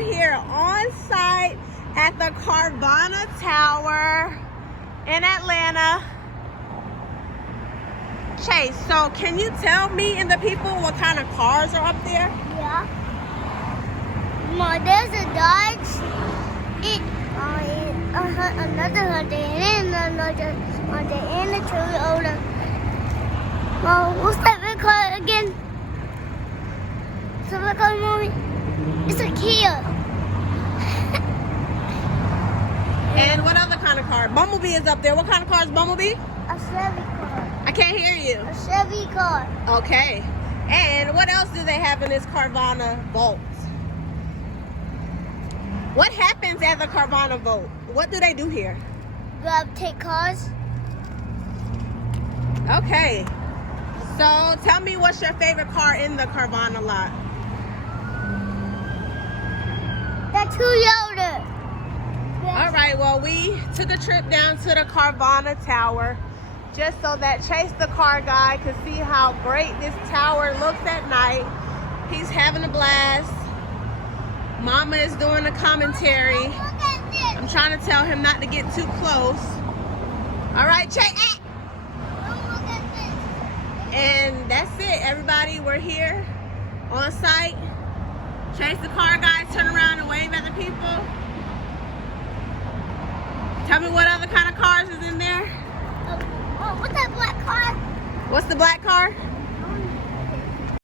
we're here on site at the Carvana Tower in Atlanta. Chase, so can you tell me and the people what kind of cars are up there? Yeah. There's a Dodge, another Hyundai, and another Hyundai, and a Toyota. What's that red car again? It's a red car, Mommy? It's a Kia. And what other kind of car? Bumblebee is up there. What kind of car is Bumblebee? A Chevy car. I can't hear you. A Chevy car. Okay. And what else do they have in this Carvana vault? What happens at the Carvana vault? What do they do here? Take cars. Okay. So tell me, what's your favorite car in the Carvana lot? The Toyota. All right, well, we took a trip down to the Carvana Tower just so that Chase, the car guy, could see how great this tower looks at night. He's having a blast. Mama is doing a commentary. Look at this. I'm trying to tell him not to get too close. All right, Chase. Look at this. And that's it, everybody. We're here on site. Chase, the car guy, turn around and wave at the people. Tell me what other kind of cars is in there. Oh, what's that black car? What's the black car?